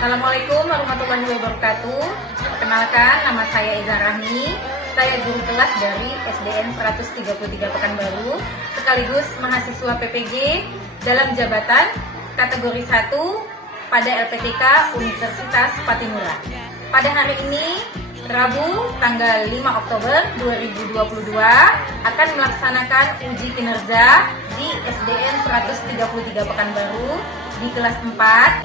Assalamualaikum warahmatullahi wabarakatuh. Perkenalkan, nama saya Iza Rahmi. Saya guru kelas dari SDN 133 Pekanbaru, sekaligus mahasiswa PPG dalam jabatan kategori 1 pada LPTK Universitas Patimura. Pada hari ini, Rabu tanggal 5 Oktober 2022 akan melaksanakan uji kinerja di SDN 133 Pekanbaru di kelas 4,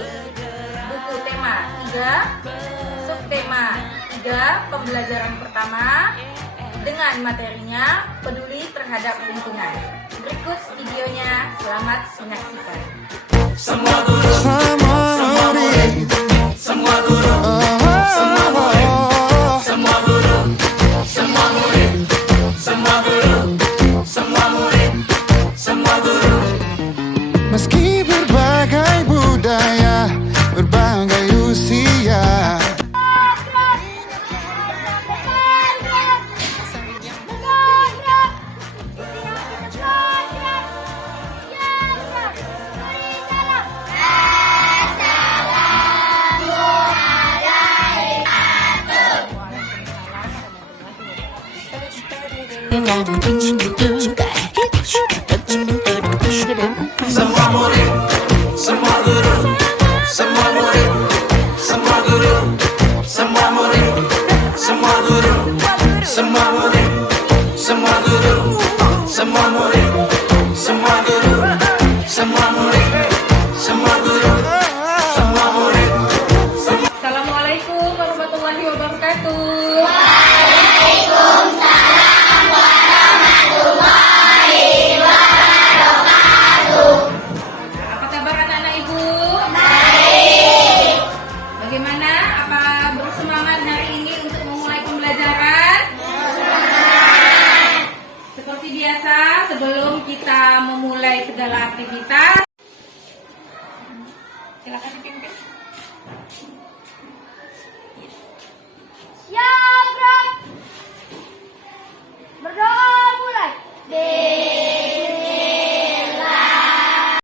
buku tema 3, subtema 3, pembelajaran pertama dengan materinya peduli terhadap lingkungan. Berikut videonya, selamat menyaksikan. Semua guru, semua murid, semua guru, semua murid, semua guru, semua murid, semua guru, semua murid, semua guru. Meski berbagai budaya, berbagai usia, semua murid, semua guru, semua murid, semua guru, semua murid, semua guru, semua murid, semua guru, semua murid, semua guru, semua murid, semua guru, semua murid. Assalamualaikum warahmatullahi wabarakatuh. Apa kabar anak-anak ibu? Baik. Bagaimana? Apa bersemangat hari ini untuk memulai pembelajaran? Seperti biasa, sebelum kita memulai segala aktivitas, silakan dipimpin. Siap, Bro. Berdoa mulai.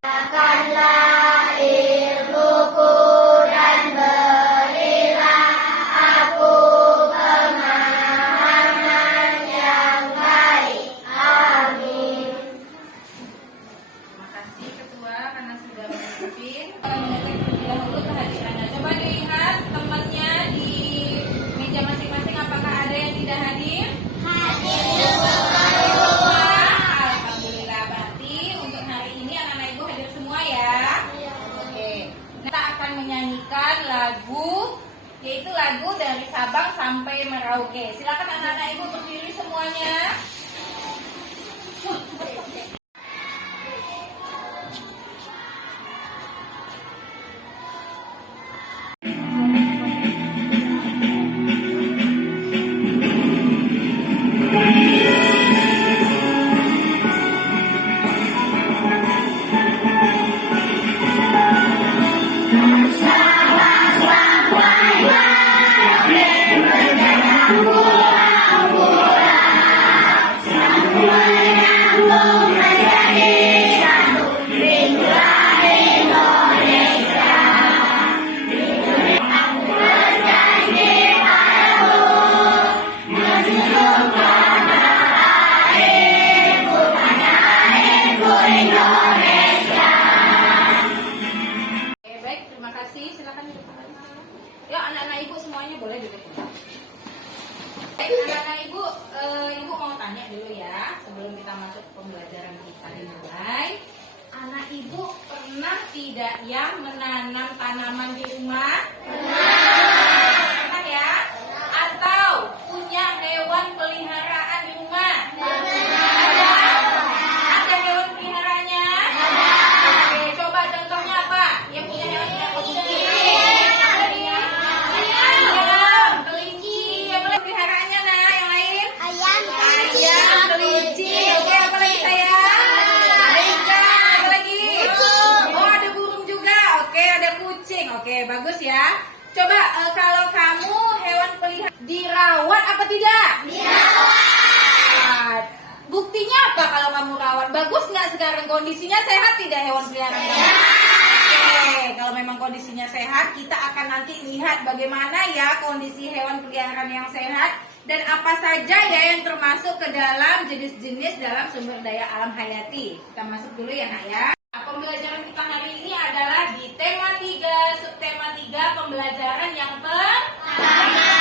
Bismillahkanlah ilmuku dan berilah aku pemahaman yang baik. Amin. Terima kasih Ketua karena sudah memimpin. Mengecek terlebih dahulu kehadirannya. Coba dilihat temannya di meja masing-masing, apakah ada yang tidak hadir? Alhamdulillah, berarti untuk hari ini anak-anak ibu hadir semua ya. Oke. Kita akan menyanyikan lagu, yaitu lagu dari Sabang sampai Merauke. Silakan anak-anak ibu berdiri semuanya. Oke, baik, terima kasih. Silakan duduk kembali. Ya, anak-anak ibu semuanya boleh duduk. Baik, anak-anak ibu, ibu mau tanya dulu ya, sebelum kita masuk pembelajaran kita dimulai. Anak ibu pernah tidak ya menanam tanaman di rumah? Pernah ya? Atau punya hewan peliharaan di rumah? Ada? Ada hewan peliharaannya? Oke, coba contohnya apa? Yang punya hewan peliharaan? Ayam, kelinci. Yang peliharaannya nah, yang lain? Ayam, Ayam, kelinci. Oke, apa lagi sayang? Ada ikan, apa lagi? Oh, ada burung juga. Oke, ada kucing. Oke, bagus ya. Coba kalau kamu hewan peliharaan dirawat apa tidak? Dirawat. Buktinya apa kalau kamu rawat? Bagus nggak sekarang kondisinya, sehat tidak hewan peliharaannya? Oke, kalau memang kondisinya sehat, kita akan nanti lihat bagaimana ya kondisi hewan peliharaan yang sehat dan apa saja ya yang termasuk ke dalam jenis-jenis dalam sumber daya alam hayati. Kita masuk dulu ya nak ya. Pembelajaran kita hari ini adalah di tema 3, subtema 3, pembelajaran yang pertama.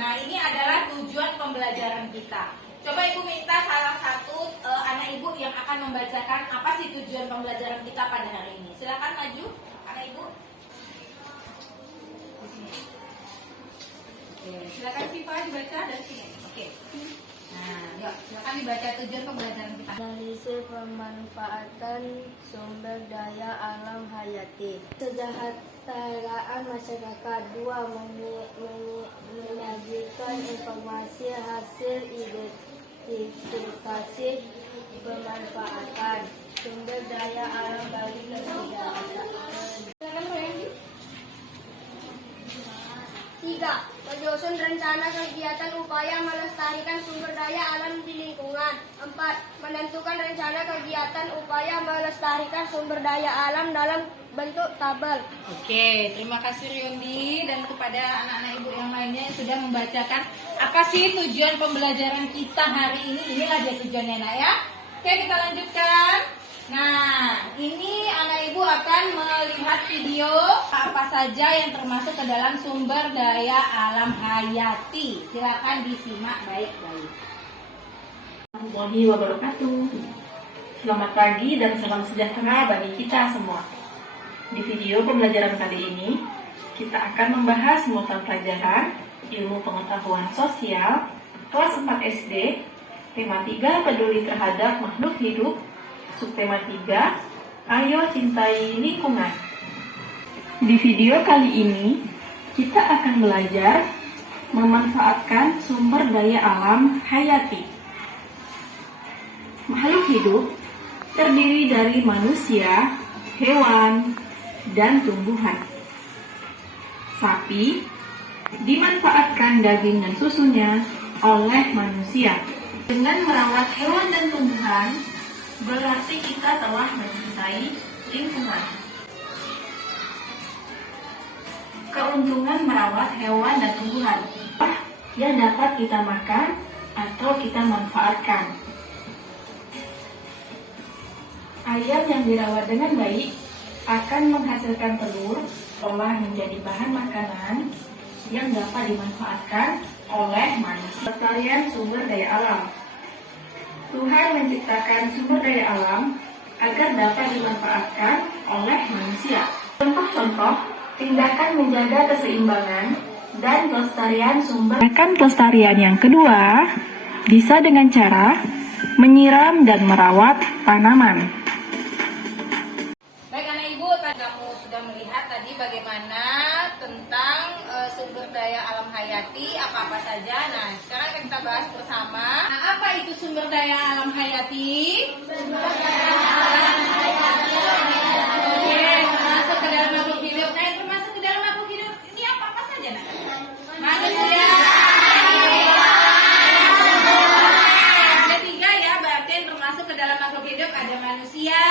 Nah, ini adalah tujuan pembelajaran kita. Coba Ibu minta salah satu anak Ibu yang akan membacakan apa sih tujuan pembelajaran kita pada hari ini. Silakan maju, anak Ibu. Di sini. Oke, silakan Siva dibaca dari sini. Oke. Nah, yuk, silakan dibaca tujuan pembelajaran kita. Analisis pemanfaatan sumber daya alam hayati. Kesejahteraan masyarakat. 2. Menyajikan informasi hasil identifikasi pemanfaatan sumber daya alam bagi kesejahteraan. 3. Menyusun rencana kegiatan upaya melestarikan sumber daya alam di lingkungan. 4. Menentukan rencana kegiatan upaya melestarikan sumber daya alam dalam bentuk tabel. Oke, terima kasih Riondi dan kepada anak-anak Ibu yang lainnya yang sudah membacakan apa sih tujuan pembelajaran kita hari ini. Inilah dia tujuannya nak ya. Oke, kita lanjutkan. Nah, ini anak Ibu akan melihat video apa saja yang termasuk ke dalam sumber daya alam hayati. Silakan disimak baik-baik. Warahmatullahi wabarakatuh. Selamat pagi dan salam sejahtera bagi kita semua. Di video pembelajaran kali ini, kita akan membahas mata pelajaran ilmu pengetahuan sosial kelas 4 SD, tema 3 peduli terhadap makhluk hidup, subtema 3 ayo cintai lingkungan. Di video kali ini, kita akan belajar memanfaatkan sumber daya alam hayati. Makhluk hidup terdiri dari manusia, hewan, dan tumbuhan. Sapi dimanfaatkan daging dan susunya oleh manusia. Dengan merawat hewan dan tumbuhan, berarti kita telah mencintai lingkungan. Keuntungan merawat hewan dan tumbuhan yang dapat kita makan atau kita manfaatkan. Ayam yang dirawat dengan baik akan menghasilkan telur, olah menjadi bahan makanan yang dapat dimanfaatkan oleh manusia. Pelestarian sumber daya alam. Tuhan menciptakan sumber daya alam agar dapat dimanfaatkan oleh manusia. Contoh-contoh tindakan menjaga keseimbangan dan kelestarian sumber. Tindakan pelestarian yang kedua bisa dengan cara menyiram dan merawat tanaman. Baik anak Ibu, kamu sudah melihat tadi bagaimana tentang sumber daya alam hayati, apa-apa saja. Nah, sekarang kita bahas bersama. Nah, apa itu sumber daya alam hayati? Sumber daya alam hayati. Oke, termasuk ke dalam makhluk hidup. Nah, yang termasuk ke dalam makhluk hidup ini apa-apa saja, nak? Manusia. Ada 3 ya, berarti yang termasuk ke dalam makhluk hidup ada manusia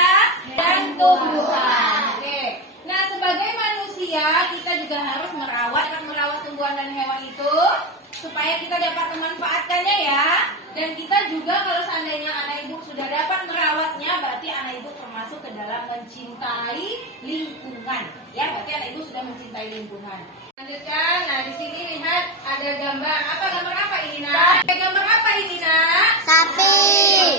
dan tumbuhan. Oke. Nah, sebagai manusia kita juga harus merawat tumbuhan dan hewan itu supaya kita dapat memanfaatkannya ya. Dan kita juga kalau seandainya anak Ibu sudah dapat merawatnya, berarti anak Ibu termasuk ke dalam mencintai lingkungan. Ya, berarti anak Ibu sudah mencintai lingkungan. Lanjutkan. Nah, di sini lihat ada gambar. Gambar apa ini, Nak? Gambar apa ini, Nak? Sapi.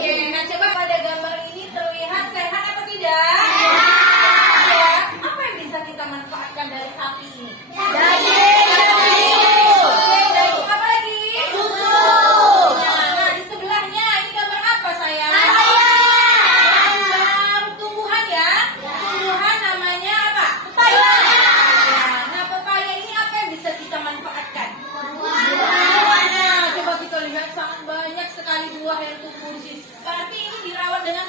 Oke, nah coba pada gambar ini terlihat sehat atau tidak? Sehat. Ya. Apa yang bisa kita manfaatkan dari sapi ini? Daging apa lagi? Susu. Nah, di sebelahnya ini gambar apa sayang? Gambar tumbuhan ya? Tumbuhan namanya apa? Pepaya. Nah, pepaya ini apa yang bisa kita manfaatkan? Nah, coba kita lihat sangat banyak sekali buah yang tumbuh di sini. Berarti ini dirawat dengan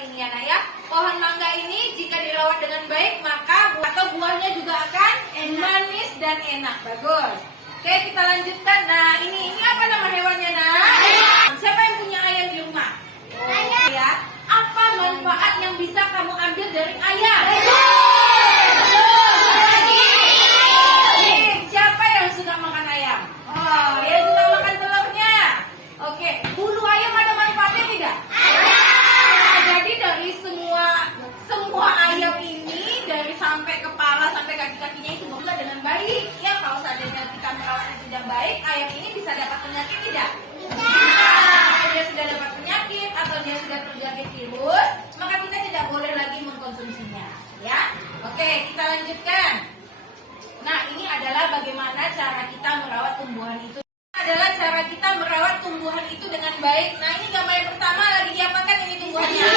kali ini ya nak ya. Pohon mangga ini jika dirawat dengan baik maka buahnya juga akan manis dan enak. Bagus. Oke, kita lanjutkan. Nah, ini apa nama hewannya nak? Siapa yang punya ayam di rumah? Ya. Apa manfaat yang bisa kamu ambil dari ayam? Siapa yang suka makan ayam? Oh, yang suka makan telurnya. Oke, bulu ayam ada manfaatnya tidak? Jadi dari semua ayam ini dari sampai kepala sampai kaki-kakinya itu bekerja dengan baik. Ya, kalau seandainya kita merawatnya tidak baik, ayam ini bisa dapat penyakit tidak? Kalau dia sudah dapat penyakit atau dia sudah terjangkit virus, maka kita tidak boleh lagi mengkonsumsinya. Ya, oke, kita lanjutkan. Nah, ini adalah bagaimana cara kita merawat tumbuhan itu. Adalah cara kita merawat tumbuhan itu dengan baik. Nah, ini gambar yang pertama lagi diapakan ini tumbuhannya?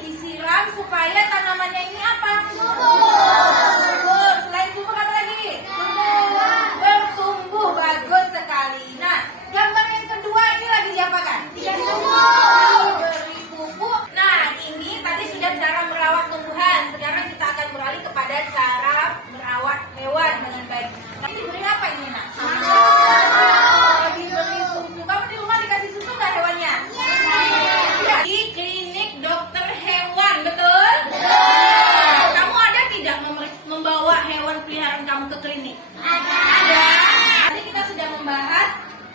Disiram supaya tanamannya ini apa? Subur. Selain subur apa lagi? Bertumbuh. Bagus sekali. Nah, gambar yang kedua ini lagi diapakan? Beri pupuk. Nah, ini tadi sudah cara merawat tumbuhan. Sekarang kita akan beralih kepada cara merawat hewan dengan baik. Nah, ini beri apa ini nak? Diberi susu. Kamu di rumah dikasih susu nggak hewannya? Ya. Di klinik dokter hewan, betul? Nah, kamu ada tidak membawa hewan peliharaan kamu ke klinik? Ada. Tadi kita sudah membahas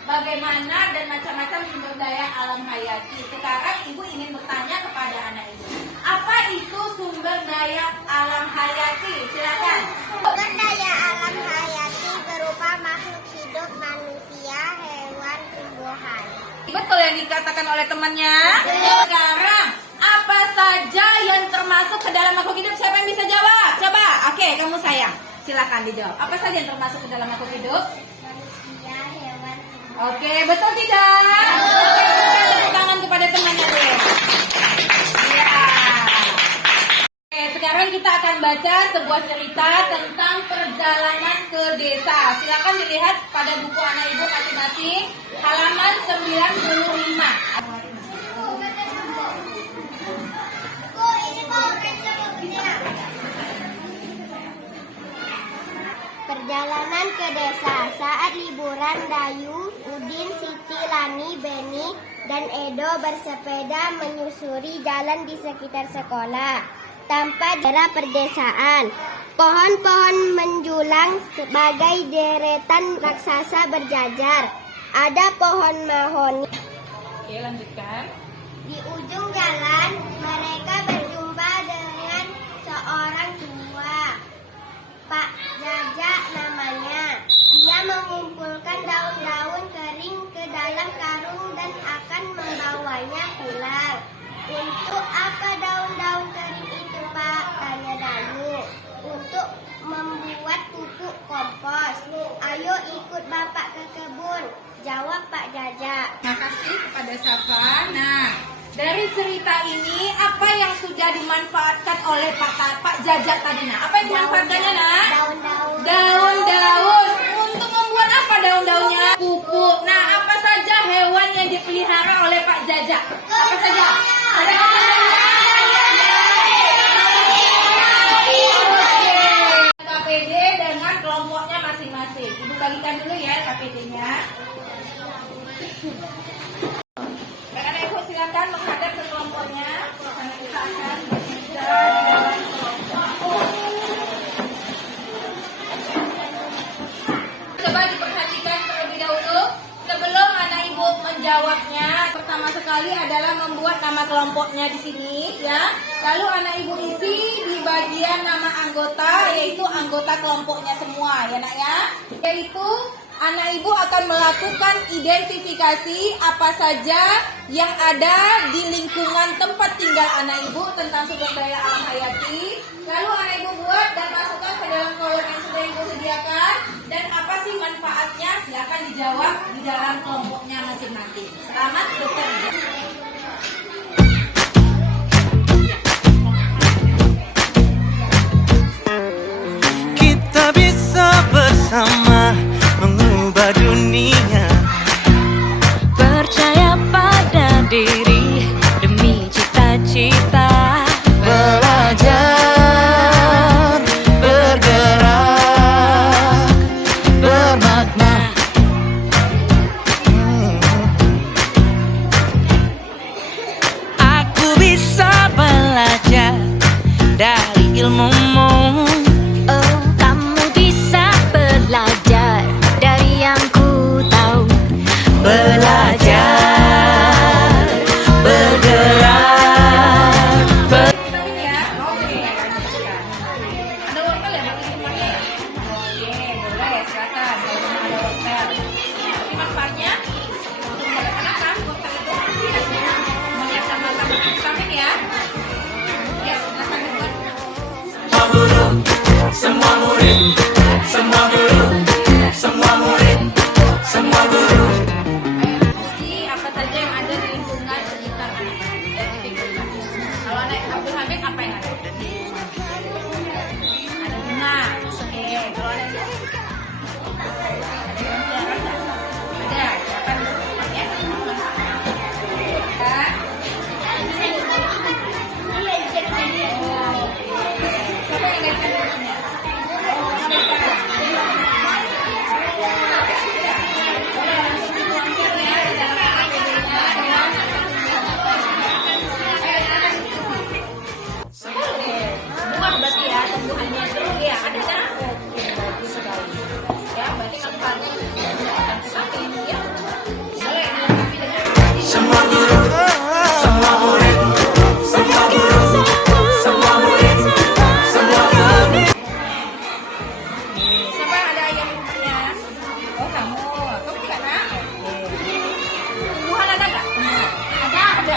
bagaimana dan macam-macam sumber daya alam hayati. Sekarang ibu ingin bertanya kepada anak ibu. Apa itu sumber daya alam hayati? Silakan. Sumber daya alam hayati berupa makhluk hidup, manusia, hewan, tumbuhan. Betul yang dikatakan oleh temannya. Sekarang apa saja yang termasuk ke dalam makhluk hidup? Siapa yang bisa jawab? Coba. Oke, kamu sayang. Silakan dijawab. Apa saja yang termasuk ke dalam makhluk hidup? Manusia, hewan, Oke, betul tidak? Oke, berikan tepuk tangan kepada temannya deh. Ya. Oke, sekarang kita akan baca sebuah cerita tentang perjalanan ke desa. Silakan dilihat pada buku anak ibu masing-masing, halaman 95. Perjalanan ke desa. Saat liburan, Dayu, Udin, Siti, Lani, Beni, dan Edo bersepeda menyusuri jalan di sekitar sekolah tanpa daerah perdesaan. Pohon-pohon menjulang sebagai deretan raksasa berjajar. Ada pohon mahoni. Oke, lanjutkan. Di ujung jalan, mereka berjumpa dengan seorang tua. Pak Jajak namanya. Dia mengumpulkan daun-daun kering ke dalam karung dan akan membawanya pulang. Untuk apa daun-daun kering itu, Pak? Tanya Dayu. Untuk membuat pupuk kompos. Ayo ikut Bapak ke kebun, jawab Pak Jajak. Terima kasih kepada Safa. Nah, dari cerita ini apa yang sudah dimanfaatkan oleh Pak Jajak tadi? Nah, apa yang dimanfaatkannya, Nak? Daun-daun. Daun-daun. Untuk membuat apa daun-daunnya? Pupuk. Nah, apa saja hewan yang dipelihara oleh Pak Jajak? Apa saja? Ada KPD dengan kelompoknya masing-masing. Ibu bagikan dulu ya KPD-nya. Anak-anak ibu silakan menghadap ke kelompoknya. Karena kita akan berbicara di dalam kelompok. Coba diperhatikan terlebih dahulu sebelum anak ibu menjawabnya. Pertama sekali adalah membuat nama kelompoknya di sini, ya. Lalu anak ibu isi di bagian nama anggota, yaitu anggota kelompoknya semua, ya nak ya. Yaitu anak ibu akan melakukan identifikasi apa saja yang ada di lingkungan tempat tinggal anak ibu tentang sumber daya alam hayati. Lalu anak ibu buat dan masukkan ke dalam kolom yang sudah ibu sediakan. Dan apa sih manfaatnya? Silakan dijawab di dalam kelompoknya masing-masing. Selamat bekerja. Kita bisa bersama mengubah dunia. Percaya pada diri demi cita-cita.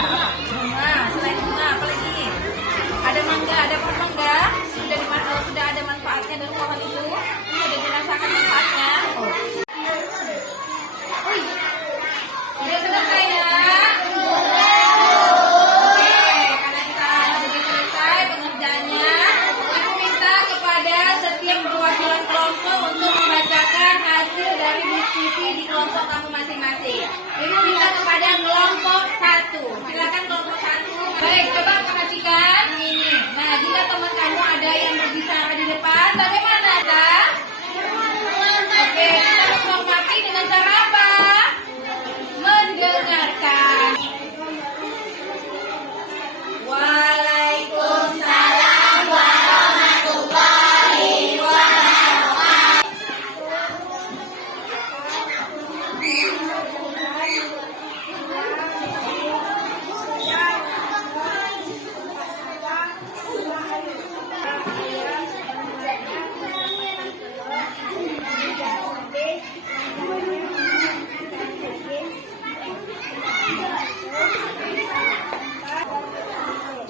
Bunga, selain bunga apa lagi? Ada mangga, ada pohon mangga. Sudah ada manfaatnya dari pohon itu. Sudah dirasakan manfaatnya. Oh. Sudah selesai ya? Oke, karena kita sudah selesai pengerjaannya, Ibu minta kepada setiap perwakilan kelompok untuk membacakan hasil dari diskusi di kelompok kamu masing-masing. Ibu minta kepada kelompok 1. Silakan kelompok 1. Baik, coba perhatikan ini. Nah, jika teman kamu ada yang berbicara di depan, bagaimana, Kak? Oke, kita menghormati dengan cara apa? Mendengarkan. Waalaikumsalam warahmatullahi wabarakatuh.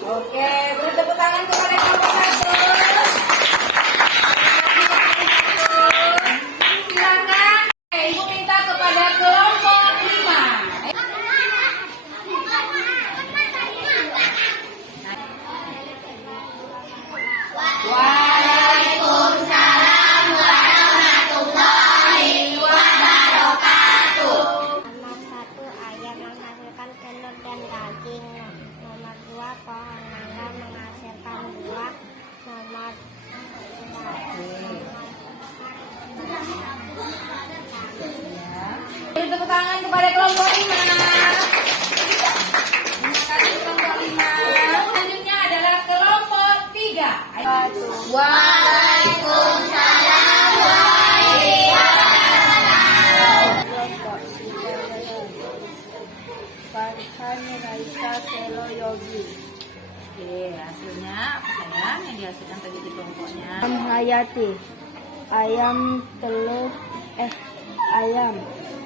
Oke, beri tepuk tangan kepada kelompok 1. Silakan. Ibu minta kepada kelompok 5. Waalaikumsalam warahmatullahi wabarakatuh. Nomor 1, ayam menghasilkan telur dan daging. Nomor 2, pohon mangga menghasilkan buah. Nomor Beri tepuk tangan kepada kelompok 5. Terima kasih kelompok 5. Selanjutnya adalah kelompok 3. Waalaikumsalam warahmatullahi wabarakatuh. kelompok Farhan Raisa Selo Yogi. Oke, hasilnya apa sayang yang dihasilkan tadi di kelompoknya? Hayati, ayam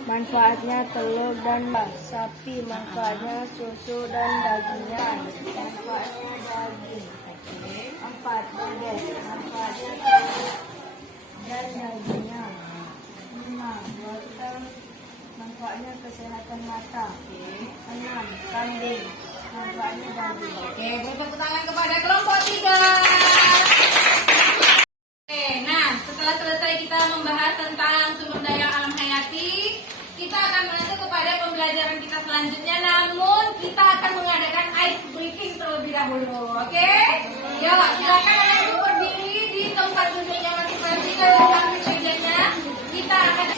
manfaatnya telur dan sapi manfaatnya susu dan dagingnya, manfaatnya daging. 4, bebek manfaatnya telur dan dagingnya. 5, wortel manfaatnya kesehatan mata. 6, kambing manfaatnya daging. Oke, beri tepuk tangan kepada kelompok 3. Oke, nah setelah selesai kita membahas tentang sumber daya alam hayati, kita akan masuk kepada pembelajaran kita selanjutnya. Namun kita akan mengadakan ice breaking terlebih dahulu, oke? Ya, silakan Anda berdiri di tempat duduknya masing-masing dan mengambil mejanya. Kita akan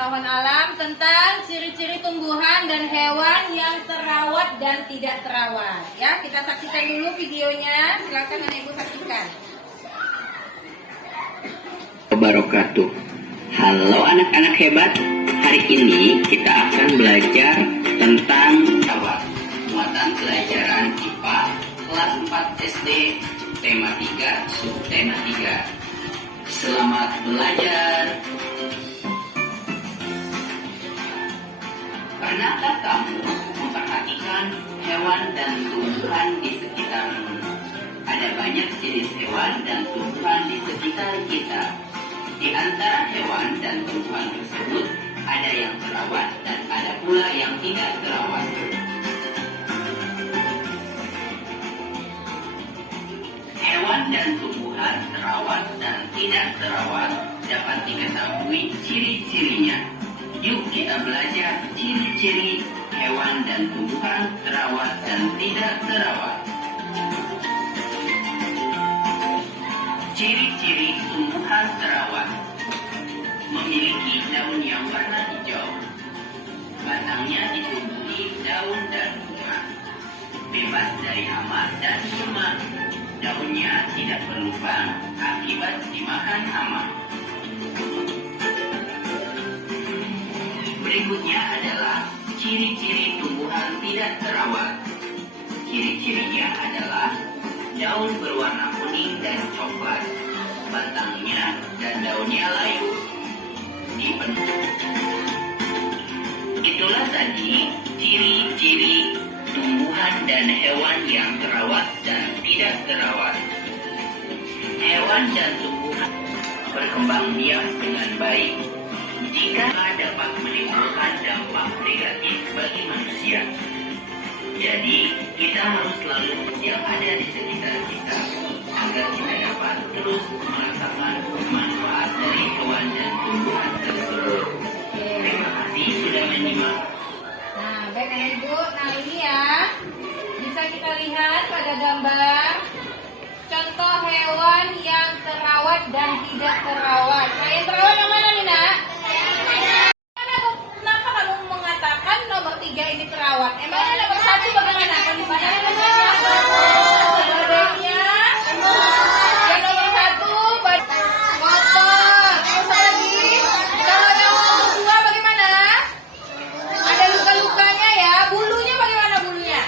pengetahuan alam tentang ciri-ciri tumbuhan dan hewan yang terawat dan tidak terawat. Ya, kita saksikan dulu videonya. Silakan Anak Ibu saksikan. Wabarakatuh. Halo anak-anak hebat. Hari ini kita akan belajar tentang muatan pelajaran IPA kelas 4 SD tema 3 subtema 3. Selamat belajar. Pernahkah kamu memperhatikan hewan dan tumbuhan di sekitarmu? Ada banyak jenis hewan dan tumbuhan di sekitar kita. Di antara hewan dan tumbuhan tersebut, ada yang terawat dan ada pula yang tidak terawat. Hewan dan tumbuhan terawat dan tidak terawat dapat diketahui ciri-cirinya. Yuk kita belajar ciri-ciri hewan dan tumbuhan terawat dan tidak terawat. Ciri-ciri tumbuhan terawat: memiliki daun yang warna hijau, batangnya ditumbuhi daun dan bunga, bebas dari hama dan hama, daunnya tidak berlubang akibat dimakan hama. Berikutnya adalah ciri-ciri tumbuhan tidak terawat. Ciri-cirinya adalah daun berwarna kuning dan coklat, batangnya dan daunnya layu, dipenuhi. Itulah tadi ciri-ciri tumbuhan dan hewan yang terawat dan tidak terawat. Hewan dan tumbuhan berkembang biak dengan baik jika dapat menimbulkan dampak negatif bagi manusia. Jadi, kita harus selalu yang ada di sekitar kita agar kita dapat terus merasakan manfaat dari hewan dan tumbuhan tersebut. Terima kasih sudah menyimak. Nah, baik Anak Ibu. Nah, ini ya. Bisa kita lihat pada gambar contoh hewan yang terawat dan tidak terawat. Nah, yang terawat yang mana nih, Nak? Kenapa kamu mengatakan nomor 3 ini terawat? Emangnya nomor 1 bagaimana kondisinya? Badannya yang nomor 1 motor. Terus apa lagi? Kalau yang nomor 2 bagaimana? Ada luka-lukanya ya. Bulunya bagaimana bulunya?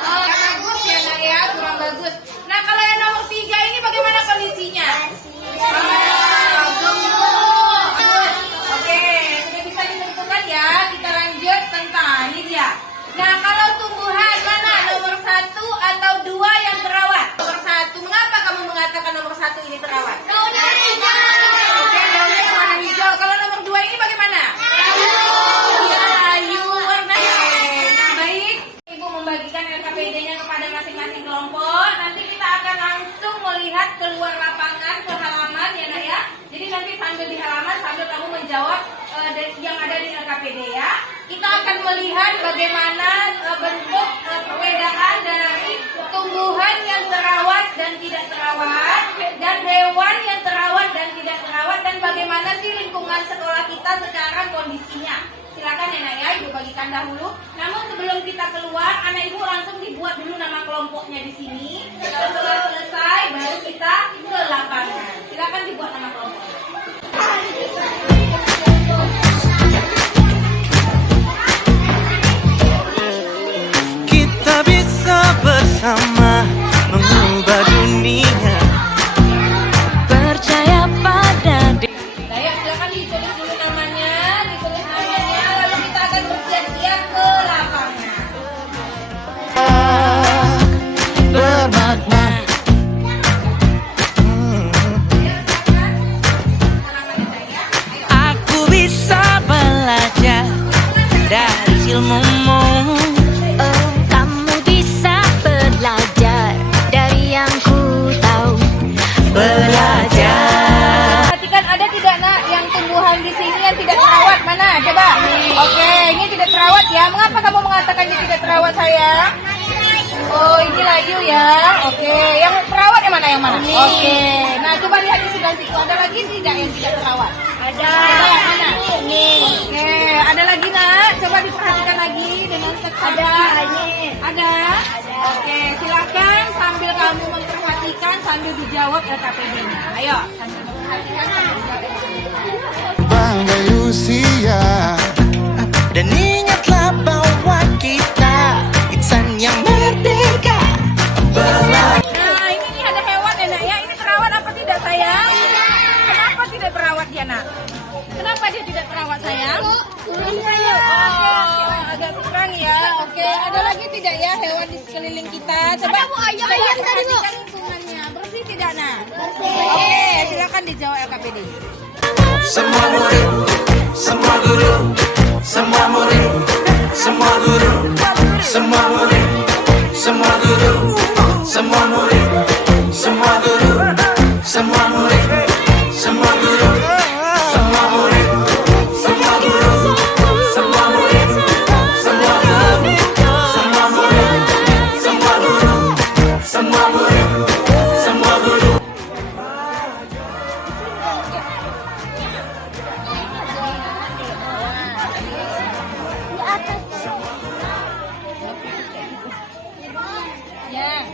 Oh, bagus ya Nak ya, kurang bagus. Nah, kalau yang nomor 3 ini bagaimana kondisinya? Oke, sudah bisa ditentukan ya. Kita lanjut tentang ini dia. Nah, kalau tumbuhan mana nomor 1 atau 2 yang terawat? Nomor 1. Mengapa kamu mengatakan nomor 1 ini terawat? Daunnya hijau. Oke, daunnya yang warna hijau. Kalau nomor 2 ini bagaimana? Layu warnanya. Nah, baik. Ibu membagikan LKPD-nya kepada masing-masing kelompok. Nanti kita akan langsung melihat keluar lapangan ke halaman ya Nak ya. Jadi nanti sambil di halaman sambil kamu menjawab yang ada di LKPD ya. Kita akan melihat bagaimana bentuk perbedaan dari tumbuhan yang terawat dan tidak terawat dan hewan yang terawat dan tidak terawat dan bagaimana sih lingkungan sekolah kita sekarang kondisinya. Silakan ya Nak ya, Ibu bagikan dahulu. Namun sebelum kita keluar, Anak Ibu langsung dibuat dulu nama kelompoknya di sini. Setelah selesai baru kita ke lapangan. Silakan dibuat nama kelompoknya. Kita bisa bersama mengubah dunia. Percaya pada Nah, ya, silakan ditulis dulu namanya, lalu kita akan bersiap-siap ke lapangan. bermakna. Aku bisa belajar dari ilmumu. Oh, kamu bisa belajar dari yang ku tahu. Belajar. Perhatikan ada tidak Nak yang tumbuhan di sini yang tidak terawat mana? Coba. Oke, ini tidak terawat ya. Mengapa kamu mengatakan ini tidak terawat sayang? Oh, ini layu ya. Oke, yang terawat yang mana? Oke. Nah, coba lihat di sini. sebelah situ. Ada lagi tidak yang tidak terawat? Ada. Mana? Ini. Oke, ada lagi nak. Coba diperhatikan lagi dengan seksama. Ada. Oke, silakan sambil kamu memperhatikan sambil dijawab LKPD-nya. Ayo, sambil memperhatikan sambil dijawab LKPD-nya. Banggai usia. Dan ingatlah bahwa kita insan yang merdeka. Nah, ini nih ada hewan ya nak ya. Ini terawat apa tidak sayang? Kenapa tidak terawat dia nak? Kenapa dia tidak terawat sayang? Oh, agak kurang ya. Oke, ada lagi tidak ya hewan di sekeliling kita? Coba ayam coba tadi, Bu. perhatikan lingkungannya. Bersih tidak nak? Bersih. Oke, silakan dijawab LKPD. Semua murid, semua guru, semua murid, semua guru, semua murid, semua guru, semua murid, semua guru, semua murid, semua guru, semua murid, semua guru, semua murid, semua guru, semua murid, semua guru, semua murid, semua guru. Ya.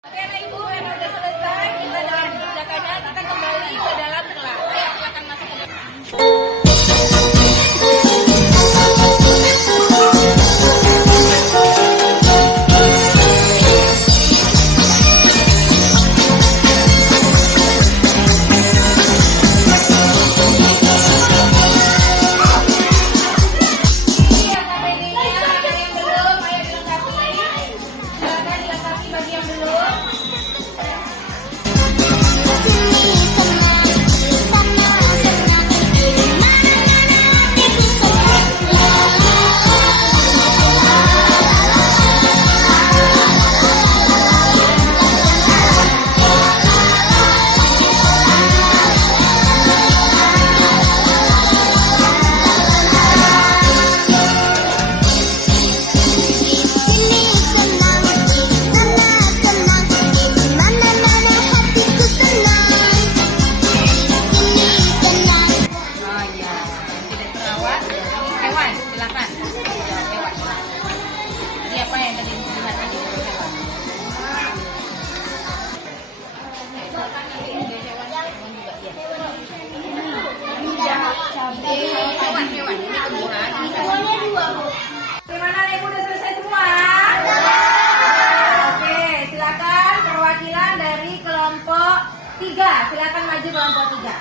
Oke, nah Ibu, karena udah selesai kita dalam kerjakannya, kita kembali ke dalam kelas. Ayo, silakan masuk ke dalam. Iya, KPD-nya ada yang belum, ayo dilengkapi. Silakan dilengkapi bagi yang belum. Oh iya, yang tidak terawat ini hewan, silakan. Hewan. Jadi apa yang tadi dilihat tadi hewan? Hewan juga iya. Hewan. Ini tumbuhan, ini hewan. Gimana Ibu udah selesai semua? Oke, silakan perwakilan dari kelompok 3. Silakan maju kelompok 3.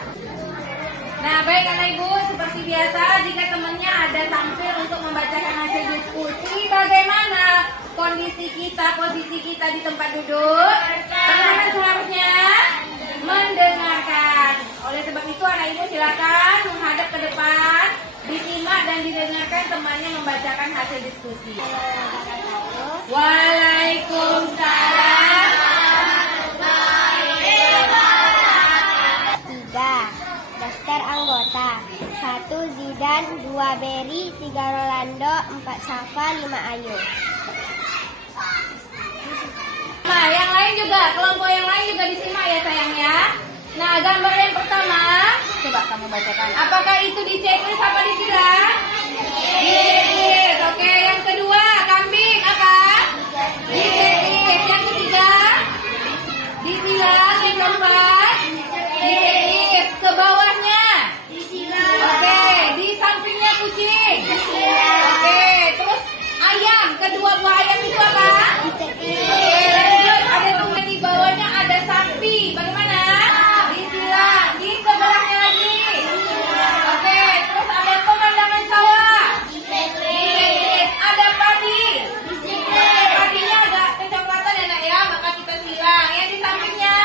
Nah, baik anak Ibu, seperti biasa jika temannya ada tampil untuk membacakan hasil diskusi, bagaimana kondisi kita, posisi kita di tempat duduk? Bagaimana seharusnya? Mendengarkan. Oleh sebab itu anak Ibu silakan menghadap ke depan, disimak dan didengarkan temannya membacakan hasil diskusi. Waalaikumsalam. 3. Daftar anggota 1. Zidan, 2. Berry, 3. Rolando, 4. Safa, 5. Ayu. Nah, yang lain juga, kelompok yang lain juga disimak ya sayang ya. Nah, gambar yang pertama, coba kamu bacakan. Apakah itu di checklist apa disilang? Di checklist. Oke, yang kedua, kambing apa? Di checklist. Yang ketiga, disilang. Yang keempat, di checklist. Ke bawahnya, oke, di sampingnya kucing. Oke, terus ayam, kedua buah ayam itu apa? Oke, lanjut, ada tuh di bawahnya ada sapi. Bagaimana? Disilang. Di sebelahnya lagi. Oke, terus ada pemandangan sawah. Di ada padi. Padinya agak kecoklatan ya nak ya, maka kita silang. Yang di sampingnya?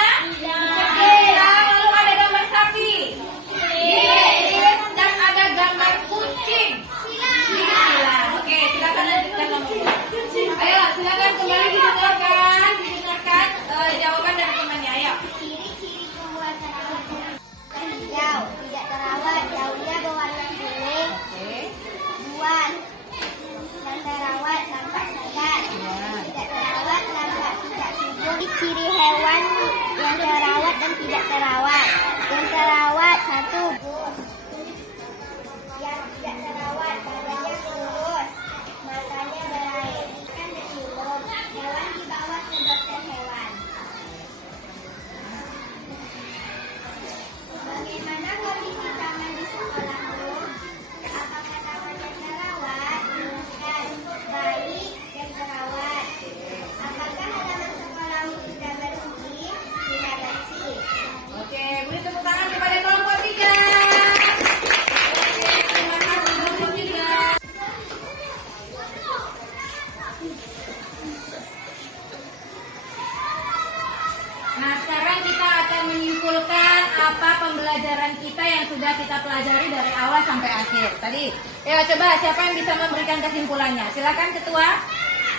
pembelajaran kita yang sudah kita pelajari dari awal sampai akhir tadi. Ya coba siapa yang bisa memberikan kesimpulannya? Silakan ketua.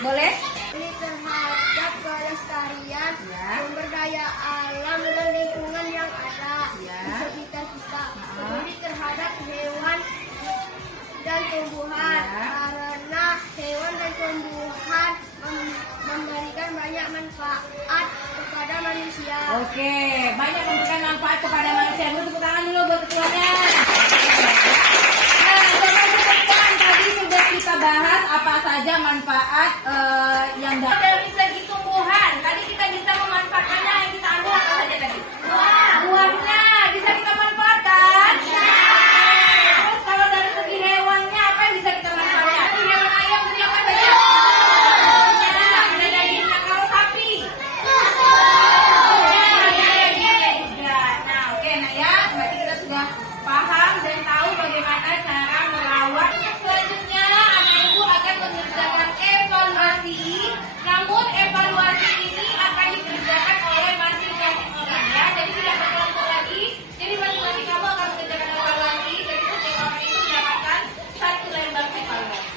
Boleh? Ini terhadap pelestarian Ya. sumber daya alam dan lingkungan yang ada Ya. di sekitar kita. Peduli terhadap hewan dan tumbuhan Ya. karena hewan dan tumbuhan memberikan banyak manfaat kepada manusia. Oke, banyak memberikan manfaat kepada manusia. Dulu tepuk tangan dulu buat ketuanya. Nah, teman-teman tadi sudah kita bahas apa saja manfaat yang dari segi tumbuhan. Tadi kita bisa memanfaatkannya, yang kita ambil apa saja tadi? Buahnya bisa kita manfaatkan. Terus kalau dari segi hewannya apa yang bisa kita manfaatkan? Hewan ayam tadi apa tadi? Ada dagingnya. Kalau sapi? Nah, oke, nah ya, berarti kita sudah paham dan tahu bagaimana cara merawat. Selanjutnya, anak ibu akan mengerjakan evaluasi. Namun evaluasi ini akan dikerjakan oleh masing-masing orang ya. Jadi tidak berkelompok lagi. Jadi masing-masing kamu akan mengerjakan evaluasi. Jadi setiap orang itu mendapatkan 1 lembar evaluasi.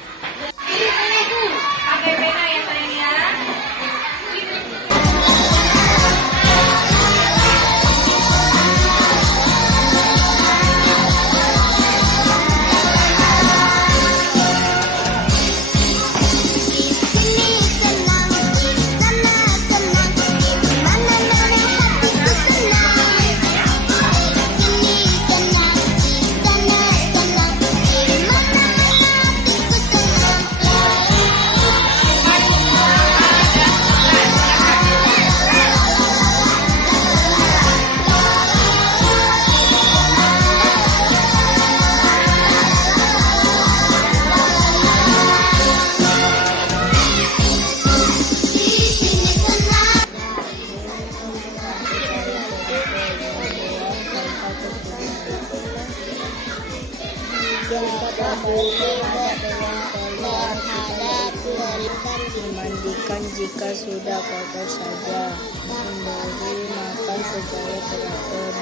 Pakai pena ya sayang ya. Dimandikan jika sudah kotor saja, memberi makan supaya teratur,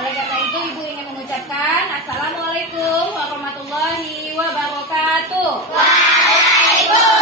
Oleh karena itu Ibu ingin mengucapkan Assalamualaikum warahmatullahi wabarakatuh. Waalaikumsalam.